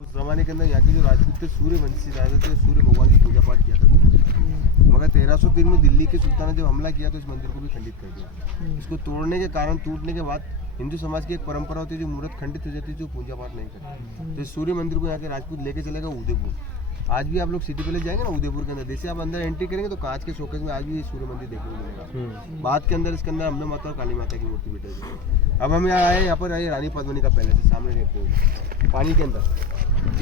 उस जमाने के अंदर यहाँ के जो राजपूत थे सूर्यवंशी राजा थे, सूर्य भगवान की पूजा पाठ किया करते। मगर 1303 में दिल्ली के सुल्तान ने जब हमला किया तो इस मंदिर को भी खंडित कर दिया। इसको तोड़ने के कारण, टूटने के बाद हिंदू समाज की एक परंपरा होती है, जो मूर्त खंडित हो जाती है, जो पूजा पाठ नहीं करती। तो इस सूर्य मंदिर को यहाँ के राजपूत लेके चले गए उदयपुर। आज भी आप लोग सिटी पैलेस जाएंगे ना उदयपुर के अंदर, जैसे आप अंदर एंट्री करेंगे तो कांच के शोकेस में आज भी सूर्य मंदिर देखने को मिलेगा। बाद के अंदर इसके अंदर अम्बे माता और काली माता की मूर्ति बैठी है। अब हम यहाँ आए, यहाँ पर आए रानी पद्मिनी का पैलेस है, सामने देखते हो पानी के अंदर।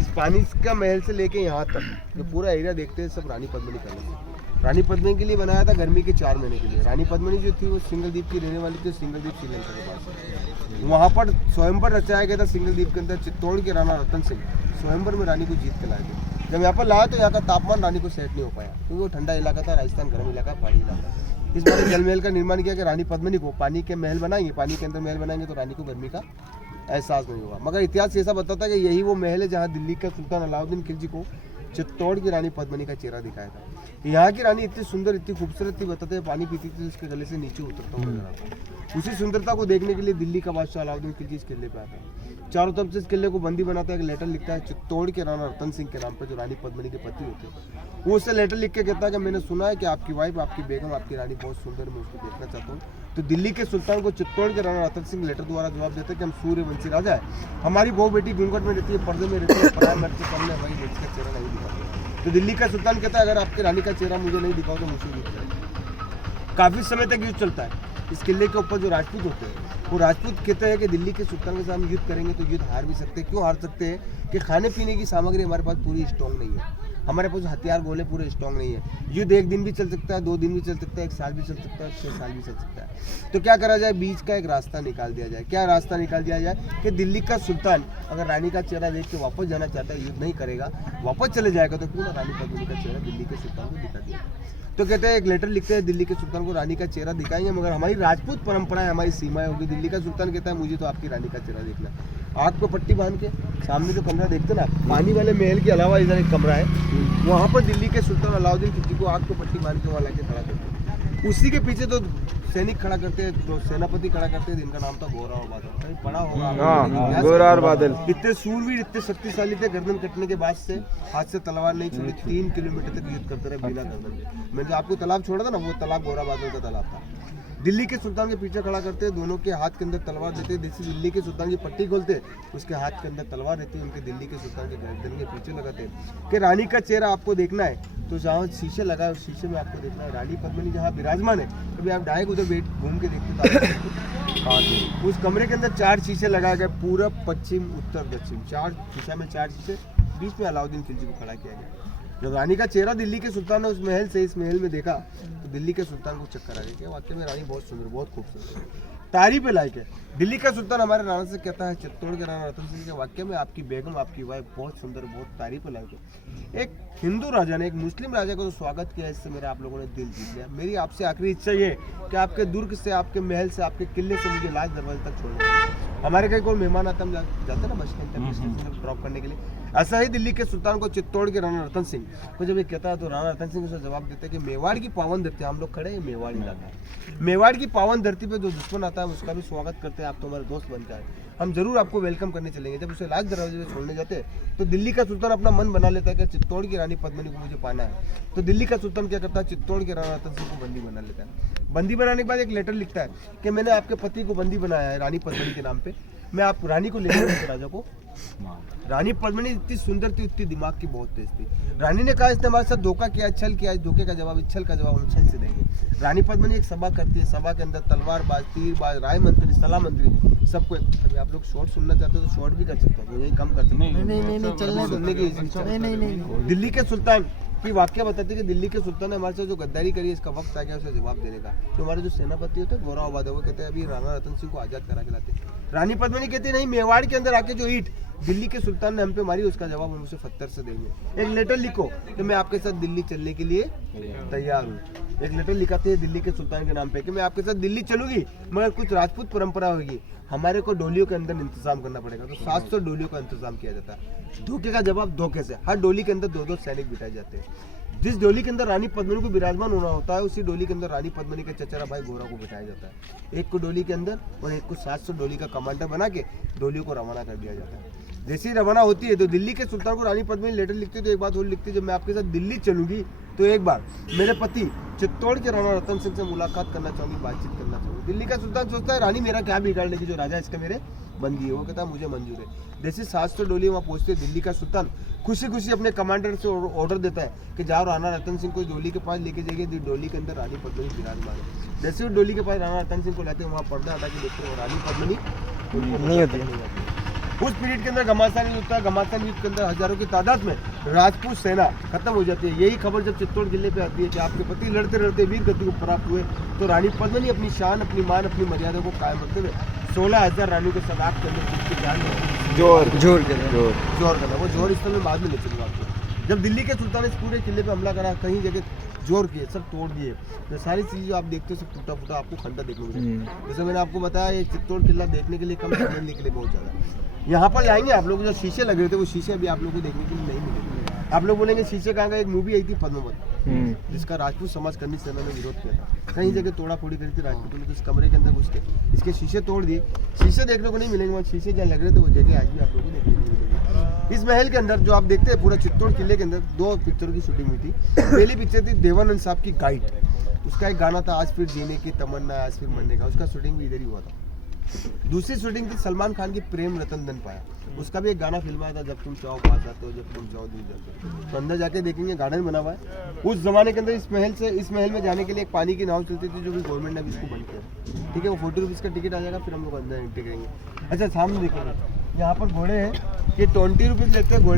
इस पानी का महल से लेके यहाँ तक जो पूरा एरिया देखते हैं सब रानी पद्मिनी का है। रानी पद्मिनी के लिए बनाया था गर्मी के 4 महीने के लिए। रानी पद्मिनी जो थी वो सिंगल द्वीप की रहने वाली थी, सिंगल द्वीप श्रीलंका के पास। वहाँ पर स्वयंवर रचाया गया था सिंगल द्वीप के अंदर। चित्तौड़ के राणा रतन सिंह स्वयंवर में रानी को जीत के लाए थे। जब यहाँ पर लाया तो यहाँ का तापमान रानी को सेट नहीं हो पाया, क्योंकि वो ठंडा इलाका था, राजस्थान गर्म इलाका, पहाड़ी इलाका। इस बार जल महल का निर्माण किया कि रानी पद्मिनी को पानी के महल बनाएंगे, पानी के अंदर महल बनाएंगे तो रानी को गर्मी का एहसास नहीं होगा। मगर इतिहास ऐसा बताता है कि यही वो महल है जहाँ दिल्ली का सुल्तान अलाउद्दीन खिलजी को चित्तौड़ की रानी पद्मिनी का चेहरा दिखाया था। यहाँ की रानी इतनी सुंदर, इतनी खूबसूरत थी, बताते हैं पानी पीती थी उसके गले से नीचे उतरता हुआ नजर आता। उसी सुंदरता को देखने के लिए दिल्ली का बादशाह अलाउद्दीन खिलजी इस किले पे आता है। चारों तरफ से इस किले को बंदी बनाता है, एक लेटर लिखता है चित्तौड़ के राणा रतन सिंह के नाम पर, जो रानी पद्मिनी के पति होते हैं। वो उससे लेटर लिख के कहता है कि मैंने सुना है कि आपकी वाइफ, आपकी बेगम, आपकी रानी बहुत सुंदर, मैं उसको देखना चाहता हूँ। तो दिल्ली के सुल्तान को चित्तौड़ के राणा रतन सिंह लेटर द्वारा जवाब देते हैं कि हम सूर्यवंशी राजा है, हमारी बहू बेटी घूंघट में रहती है, पर्दे में रहती है, पराया मर्द के सामने हमारी बेटी का चेहरा नहीं दिखाते। तो दिल्ली का सुल्तान कहता है अगर आपकी रानी का चेहरा मुझे नहीं दिखाओ तो मुझसे युद्ध करें। काफी समय तक युद्ध चलता है। इस किले के ऊपर जो राजपूत होते हैं वो राजपूत कहते हैं कि दिल्ली के सुल्तान के साथ हम युद्ध करेंगे तो युद्ध हार भी सकते हैं। क्यों हार सकते हैं कि खाने पीने की सामग्री हमारे पास पूरी स्ट्रॉन्ग नहीं है, हमारे पास हथियार गोले पूरे स्ट्रॉन्ग नहीं है। युद्ध 1 दिन भी चल सकता है, 2 दिन भी चल सकता है, 1 साल भी चल सकता है, 6 साल भी चल सकता है। तो क्या करा जाए, बीच का एक रास्ता निकाल दिया जाए। क्या रास्ता निकाल दिया जाए कि दिल्ली का सुल्तान अगर रानी का चेहरा देख के वापस जाना चाहता है, युद्ध नहीं करेगा, वापस चले जाएगा, तो क्यों ना रानी पद्मिनी का चेहरा दिल्ली के सुल्तान को दिखा दिया। तो कहते हैं एक लेटर लिखते हैं दिल्ली के सुल्तान को, रानी का चेहरा दिखाएंगे मगर हमारी राजपूत परंपरा है, हमारी सीमाएं होगी। दिल्ली का सुल्तान कहता है मुझे तो आपकी रानी का चेहरा देखना है। आग को पट्टी बांध के सामने जो कमरा देखते ना, पानी वाले महल के अलावा इधर एक कमरा है, वहाँ पर दिल्ली के सुल्तान अलाउद्दीन खिलजी को आग को पट्टी बांध के वहाँ लाके खड़ा करते हैं। उसी के पीछे तो सैनिक खड़ा करते हैं, जो सेनापति खड़ा करते हैं, जिनका नाम था गोरा और बादल। कहीं पढ़ा होगा गोरा और बादल। इतने सूरवीर, इतने शक्तिशाली थे, गर्दन कटने के बाद से हाथ से तलवार नहीं छोड़ी, 3 किलोमीटर तक युद्ध करते रहे बिना गर्दन। मैंने जो आपको तालाब छोड़ा था ना, वो तालाब गोरा बादल का तालाब था। दिल्ली के सुल्तान के पीछे खड़ा करते, दोनों के हाथ के अंदर तलवार देते। जैसे दिल्ली के सुल्तान की पट्टी खोलते, उसके हाथ के अंदर तलवार रहती, उनके दिल्ली के सुल्तान के गर्दन के पीछे लगाते कि रानी का चेहरा आपको देखना है तो जहाँ शीशे लगा है उस शीशे में आपको देखना है रानी पद्मिनी जहाँ विराजमान है। कभी आप डायरेक्ट उधर बैठ घूम के देखते तो उस कमरे के अंदर 4 शीशे लगाए गए, पूरब, पश्चिम, उत्तर, दक्षिण, 4 दिशा में 4 शीशे, बीच में अलाउद्दीन खिलजी को खड़ा किया गया। जब रानी का चेहरा दिल्ली के सुल्तान ने उस महल से इस महल में देखा तो दिल्ली के सुल्तान को चक्कर आ गया कि वाकई में रानी बहुत सुंदर, बहुत खूबसूरत है, तारीफ लायक है। दिल्ली का सुल्तान हमारे राणा से कहता है चित्तौड़ के राणा रतन सिंह के वाक्य में आपकी बेगम, आपकी वाइफ बहुत सुंदर, बहुत तारीफ लायक है। एक हिंदू राजा ने एक मुस्लिम राजा को तो स्वागत किया, इससे मेरा आप लोगों ने दिल जीत लिया। मेरी आपसे आखिरी इच्छा ये कि आपके दुर्ग से, आपके महल से, आपके किले से मुझे लाज दरवाजे तक छोड़ना। हमारे कहीं कोई मेहमान आता, हम जाते ना बस स्टैंड तक ड्रॉप करने के लिए, ऐसा ही दिल्ली के सुल्तान को चित्तौड़ के राणा रतन सिंह को जब ये कहता है तो राणा रतन सिंह उसे जवाब देते हैं कि मेवाड़ की पावन धरती, हम लोग खड़े हैं मेवाड़ इलाका है, मेवाड़ की पावन धरती पे जो दुश्मन आता है उसका भी स्वागत करते हैं, आप तो हमारे दोस्त बन जाए, हम जरूर आपको वेलकम करने चलेंगे। जब उसे लाज दरवाजे पे छोड़ने जाते तो दिल्ली का सुल्तान अपना मन बना लेता है कि चित्तौड़ की रानी पद्मिनी को मुझे पाना है। तो दिल्ली का सुल्तान क्या करता है, चित्तौड़ के राणा रतन सिंह को बंदी बना लेता है। बंदी बनाने के बाद एक लेटर लिखता है कि मैंने आपके पति को बंदी बनाया है रानी पद्मिनी के नाम पे, मैं आप रानी को लेकर राजा को। रानी पद्मिनी इतनी सुंदर थी, उतनी दिमाग की बहुत तेज थी। रानी ने कहा इसने हमारे साथ धोखा किया, छल किया, इस धोखे का जवाब, इस छल का जवाब हम छल से देंगे। रानी पद्मिनी एक सभा करती है, सभा के अंदर तलवारबाज, तीरबाज, राय मंत्री, सलाह मंत्री, सबको। अभी आप लोग शॉर्ट सुनना चाहते हो तो शॉर्ट भी कर सकते हो, यही कम कर सकते हो। नहीं, सुनने की दिल्ली के सुल्तान की वाक्य बताती है कि दिल्ली के सुल्तान ने हमारे साथ जो गद्दारी करी है, इसका वक्त आ गया उसे जवाब देने का। तो हमारे जो सेनापति होते हैं गोरा आबाद, वो कहते हैं अभी राणा रतन सिंह को आजाद करा के लाते। रानी पद्मिनी कहती है नहीं, मेवाड़ के अंदर आके जो ईंट दिल्ली के सुल्तान ने हम पे मारी उसका जवाब हम उसे पत्थर से देंगे। एक लेटर लिखो कि मैं आपके साथ दिल्ली चलने के लिए तैयार हूँ। एक लेटर लिखाते हैं दिल्ली के सुल्तान के नाम पे कि मैं आपके साथ दिल्ली चलूंगी मगर कुछ राजपूत परंपरा होगी, हमारे को डोलियों के अंदर इंतजाम करना पड़ेगा। तो 700 डोलियों का इंतजाम किया जाता है। धोखे का जवाब धोखे से, हर डोली के अंदर 2-2 सैनिक बिठाए जाते हैं। जिस डोली के अंदर रानी पद्मिनी को विराजमान होना होता है उसी डोली के अंदर रानी पद्मिनी के चचेरा भाई गोरा को बिठाया जाता है। एक को डोली के अंदर और एक को 700 डोली का कमांडर बना के डोलियों को रवाना कर दिया जाता है। जैसे ही रवाना होती है तो दिल्ली के सुल्तान को रानी पद्मिनी लेटर लिखती है, तो एक बात और लिखती है, जब मैं आपके साथ दिल्ली चलूंगी तो एक बार मेरे पति चित्तौड़ के राणा रतन सिंह से मुलाकात करना चाहूंगी, बातचीत करना चाहूंगी। दिल्ली का सुल्तान सोचता है रानी मेरा क्या बिगाड़ लेगी, जो राजा इसका मेरे बन गई है। वो कहता है मुझे मंजूर है। जैसे 700 डोली वहाँ पहुंचते दिल्ली का सुल्तान खुशी खुशी अपने कमांडर से ऑर्डर देता है कि जाओ राणा रतन सिंह को डोली के पास लेके जाइए, डोली के अंदर रानी पद्मिनी विराजमान है। जैसे वो डोली के पास राणा रतन सिंह को लाते हैं, वहाँ पर्दा हटा के देखते हैं रानी पद्मिनी नहीं होती। उस पीरियड के अंदर घमासान युद्ध था। घमासान युद्ध के अंदर हजारों की तादाद में राजपूत सेना खत्म हो जाती है। यही खबर जब चित्तौड़ जिले पे आती है कि आपके पति लड़ते लड़ते वीर गति को प्राप्त हुए, तो रानी पद्मिनी अपनी शान, अपनी मान, अपनी मर्यादा को कायम रखते हुए 16,000 रानियों के सदाक के अंदर जिसकी जान जोर करना, वो जोर स्थल में बाद में ले चलूंगा आपको। जब दिल्ली के सुल्तान ने इस पूरे किले पे हमला करा, कहीं जगह जोर किए, सब तोड़ दिए, तो सारी चीज़ें आप देखते हो सब टूटा फूटा आपको खंडा देखने को मिलेगा। जैसे मैंने आपको बताया, ये चित्तौड़ किला देखने के लिए कम देखने के लिए बहुत ज़्यादा। यहाँ पर आएंगे आप लोग, जो शीशे लगे हुए थे वो शीशे अभी आप लोगों को देखने के लिए नहीं मिलेंगे। आप लोग बोलेंगे शीशे कहाँ का, एक मूवी आई थी पद्मावत, जिसका राजपूत समाज कर्मी सेना ने विरोध किया था। कहीं जगह तोड़ा फोड़ी करी थी राजपूतों ने, तो इस कमरे के अंदर घुस के इसके शीशे तोड़ दिए। शीशे देखने को नहीं मिलेंगे, वहाँ शीशे जहाँ लग रहे थे वो जगह आज भी आप लोगों को देखने को मिलेगी। इस महल के अंदर जो आप देखते हैं पूरा चित्तौड़ किले के अंदर 2 पिक्चरों की शूटिंग हुई थी। पहली पिक्चर थी देवानंद साहब की गाइड, उसका एक गाना था आज फिर जीने की तमन्ना, आज फिर मरने का, उसका शूटिंग भी इधर ही हुआ था। दूसरी शूटिंग थी सलमान खान की प्रेम रतन धन पाया, उसका भी एक गाना फिल्म आया था, जब तुम चाहो पास आते हो, जब तुम चाहो दूर जाते हो। तो अंदर जाके देखेंगे गार्डन बना हुआ है। उस जमाने के अंदर इस महल में जाने के लिए एक पानी की नाव चलती थी, जो भी गवर्नमेंट ने अभी इसको बंद किया। ठीक है, वो 40 रुपीज़ का टिकट आ जाएगा, फिर हम लोग अंदर एंट्री करेंगे। अच्छा, सामने देखेंगे यहाँ पर घोड़े हैं, ये 20 रुपीज़ लेते हैं घोड़े।